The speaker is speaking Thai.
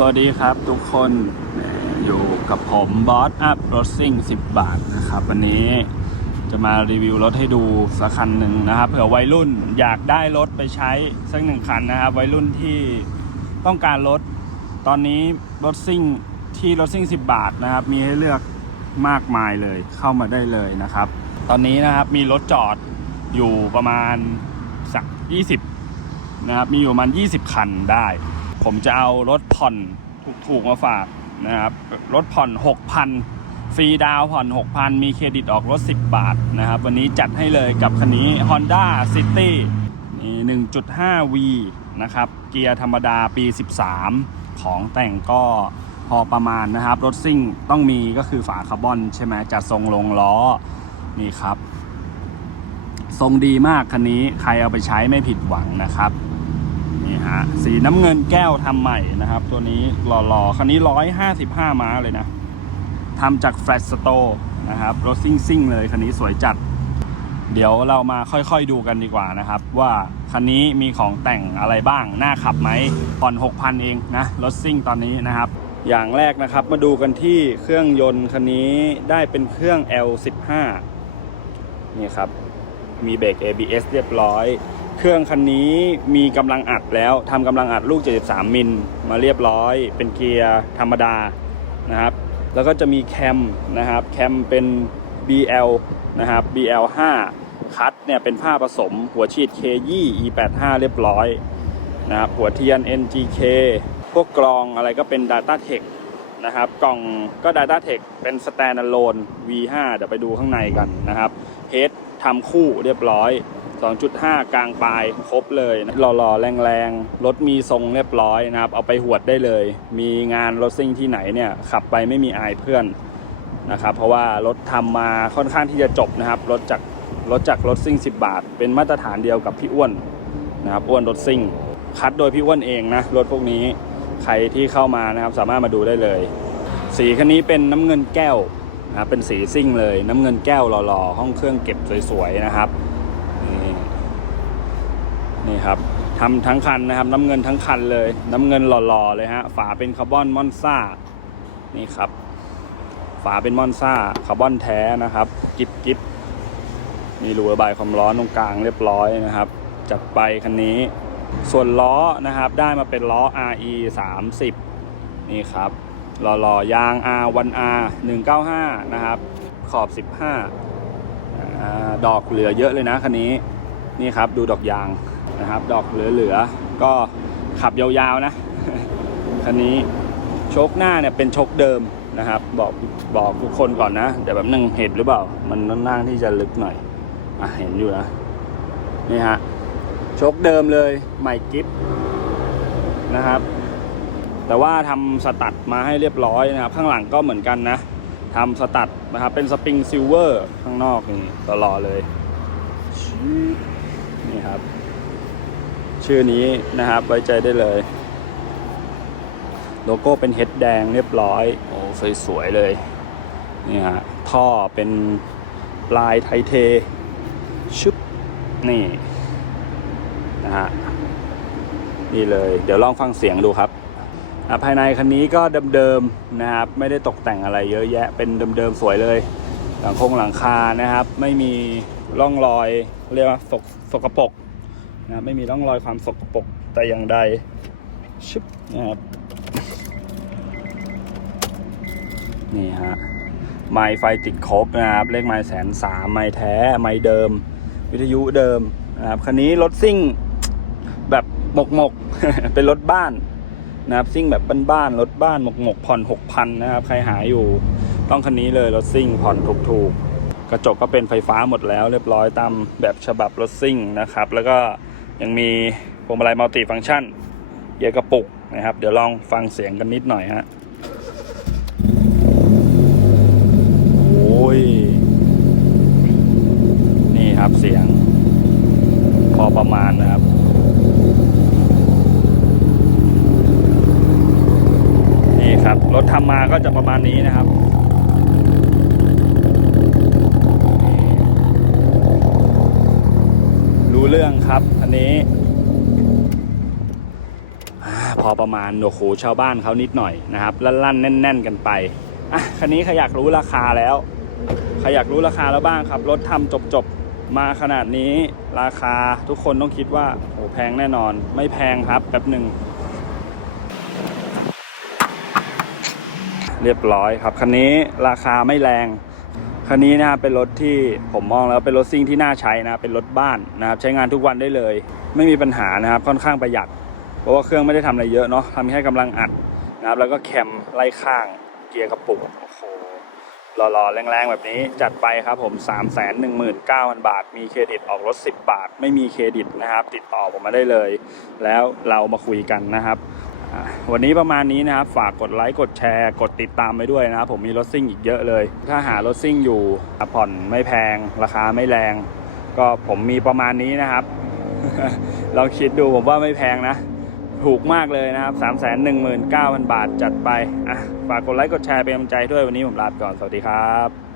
สวัสดีครับทุกคนอยู่กับผมบอสอัพรถซิ่ง 10 บาทนะครับ วันนี้จะมารีวิวรถให้ดูสักคันหนึ่งนะครับเผื่อวัยรุ่นอยากได้รถไปใช้สักหนึ่งคันนะครับ วัยรุ่นที่ต้องการรถ ตอนนี้รถซิ่งที่รถซิ่ง 10 บาทนะครับ มีให้เลือกมากมายเลยเข้ามาได้เลยนะครับ ตอนนี้นะครับมีรถจอดอยู่ประมาณสัก 20นะครับมีอยู่ประมาณ 20 คันได้ ผมจะเอารถผ่อนถูกๆมาฝากนะครับ รถผ่อน 6,000 ฟรีดาวผ่อน 6,000 มีเครดิตออกรถ 10 บาทนะครับ วันนี้จัดให้เลยกับคันนี้ Honda City นี่ 1.5V นะครับ เกียร์ธรรมดาปี 13 ของแต่งก็พอประมาณนะครับ รถซิ่งต้องมีก็คือฝาคาร์บอนใช่ไหมจัดทรงลงล้อ นี่ครับ ทรงดีมากคันนี้ใครเอาไปใช้ไม่ผิดหวังนะครับ นี่ฮะสีน้ำเงินแก้วทำใหม่นะครับ ตัวนี้หล่อๆคันนี้ร้อยห้าสิบห้าม้าเลยนะทำจากแฟลตสโตนะครับรถซิ่งซิ่งๆเลยคันนี้สวยจัด เดี๋ยวเรามาค่อยๆดูกันดีกว่านะครับ ว่าคันนี้มีของแต่งอะไรบ้าง น่าขับไหมผ่อน6,000 เองนะรถซิ่งตอนนี้นะครับอย่างแรกนะครับมาดูกันที่เครื่องยนต์คันนี้ได้เป็นเครื่อง L15 นี่ครับ มีเบรก ABS เรียบร้อย เครื่องคันนี้มีกำลังอัดแล้วทำกำลังอัดลูก 73 มิลมาเรียบร้อย เป็นเกียร์ธรรมดานะครับ แล้วก็จะมีแคมนะครับ แคมเป็น BL นะครับ BL5 คัดเนี่ยเป็นผ้าผสม หัวฉีด K2 E85 เรียบร้อยนะครับหัวเทียน NGK พวกกรองอะไรก็เป็น Data Tech นะครับ กล่องก็ Data Tech เป็น Standalone V5 เดี๋ยวไปดูข้างในกันนะครับเฮดทำคู่เรียบร้อย 2.5 กลางปลายครบเลยนะหล่อๆ แรงๆ รถมีทรงเรียบร้อยนะครับ เอาไปหวดได้เลย มีงานรถซิ่งที่ไหนเนี่ย ขับไปไม่มีอายเพื่อนนะครับ เพราะว่ารถทำมาค่อนข้างที่จะจบนะครับ รถจากรถจากรถซิ่ง 10 บาท เป็นมาตรฐานเดียวกับพี่อ้วนนะครับ อ้วนรถซิ่ง คัดโดยพี่อ้วนเองนะ รถพวกนี้ใครที่เข้ามานะครับสามารถมาดูได้เลย สีคันนี้เป็นน้ำเงินแก้วนะครับเป็นสีซิ่งเลย น้ำเงินแก้วหล่อๆ ห้องเครื่องเก็บสวยๆนะครับ นี่ครับทำทั้งคันนะครับ น้ำเงินทั้งคันเลย น้ำเงินหล่อๆเลยฮะฝาเป็นคาร์บอนมอนซ่านี่ครับ ฝาเป็นมอนซ่าคาร์บอนแท้นะครับ กิบกิบมีรูระบายความร้อนตรงกลางเรียบร้อยนะครับจัดไปคันนี้ ส่วนล้อนะครับได้มาเป็นล้อ RE 30นี่ครับหล่อๆยาง R1R 195นะครับขอบ 15อ่าดอกเหลือเยอะเลยนะคันนี้นี่ครับดูดอกยาง นะครับ ดอกเหลือๆ ก็ขับยาวๆนะ คันนี้โชคหน้าเนี่ยเป็นโชคเดิมนะครับ บอกบอกทุกคนก่อนนะเดี๋ยวแบบนึงเห็นหรือเปล่า มันนั่งที่จะลึกหน่อยอะเห็นอยู่นะ นี่ฮะโชคเดิมเลยใหม่กิฟนะครับ แต่ว่าทำสตัดมาให้เรียบร้อยนะครับ ข้างหลังก็เหมือนกันนะทำสตัดนะครับ เป็นสปริงซิลเวอร์ข้างนอกนี่ตลอดเลยนี่ครับ ชื่อนี้นะครับ ไว้ใจได้เลย โลโก้เป็นเฮดแดงเรียบร้อย โอ้สวยๆเลยนี่ฮะท่อเป็นปลายไทเทชุบนี่นะฮะนี่เลย เดี๋ยวลองฟังเสียงดูครับภายในคันนี้ก็เดิมๆนะครับ ไม่ได้ตกแต่งอะไรเยอะแยะเป็นเดิมๆสวยเลย หลังคงหลังคานะครับ ไม่มีร่องรอยเรียกว่าสกสกปรก นะไม่มีร่องรอยความสกปรกแต่อย่างใดชุบนะครับนี่ฮะไม้ไฟติดครบนะครับ เลขไม้แสนสามไม้แท้ไม้เดิม วิทยุเดิมนะครับคันนี้รถซิ่งแบบหมกหมกเป็นรถบ้านนะครับซิ่งแบบบ้านๆรถบ้านหมกหมกผ่อนหกพันนะครับ ใครหาอยู่ต้องคันนี้เลยรถซิ่งผ่อนถูกๆ กระจกก็เป็นไฟฟ้าหมดแล้วเรียบร้อยตามแบบฉบับรถซิ่งนะครับ แล้วก็ ยังมีพวงมาลัยมัลติฟังก์ชันเกียร์กระปุกนะครับ เดี๋ยวลองฟังเสียงกันนิดหน่อยฮะโอ้ย นี่ครับเสียง พอประมาณนะครับนี่ครับรถทำมาก็จะประมาณนี้นะครับ รู้เรื่องครับ อันนี้ พอประมาณโอ้โหชาวบ้านเขานิดหน่อยนะครับลั่นๆแน่น ๆ กันไปอะคันนี้ใครอยากรู้ราคาแล้วใครอยากรู้ราคาแล้วบ้างครับ รถทำจบๆ มาขนาดนี้ราคาทุกคนต้องคิดว่าโอ้แพงแน่นอน ไม่แพงครับแป๊บหนึ่งเรียบร้อยครับ คันนี้ราคาไม่แรง คันนี้นะครับเป็นรถที่ผมมองแล้วเป็นรถซิ่งที่น่าใช้นะเป็นรถบ้านนะครับใช้งานทุกวันได้เลย ไม่มีปัญหานะครับค่อนข้างประหยัด เพราะว่าเครื่องไม่ได้ทำอะไรเยอะเนาะทำแค่กำลังอัดนะครับแล้วก็แคมไล่ข้างเกียร์กระปุกโอ้โหหล่อๆแรงๆ แบบนี้จัดไปครับผม 3 1 9 0 0 0 บาท มีเครดิตออกรถ 10 บาท ไม่มีเครดิตนะครับ ติดต่อผมมาได้เลย แล้วเรามาคุยกันนะครับ วันนี้ประมาณนี้นะครับ ฝากกดไลค์ กดแชร์ กดติดตามไปด้วยนะครับ ผมมีรถซิ่งอีกเยอะเลย ถ้าหารถซิ่งอยู่ผ่อนไม่แพง ราคาไม่แรง ก็ผมมีประมาณนี้นะครับ ลองคิดดูผมว่าไม่แพงนะ ถูกมากเลยนะครับ 3 1 9 0 0 0 บาทจัดไป อะ ฝากกดไลค์ กดแชร์เป็นกำลังใจด้วย วันนี้ผมลาไปก่อน สวัสดีครับ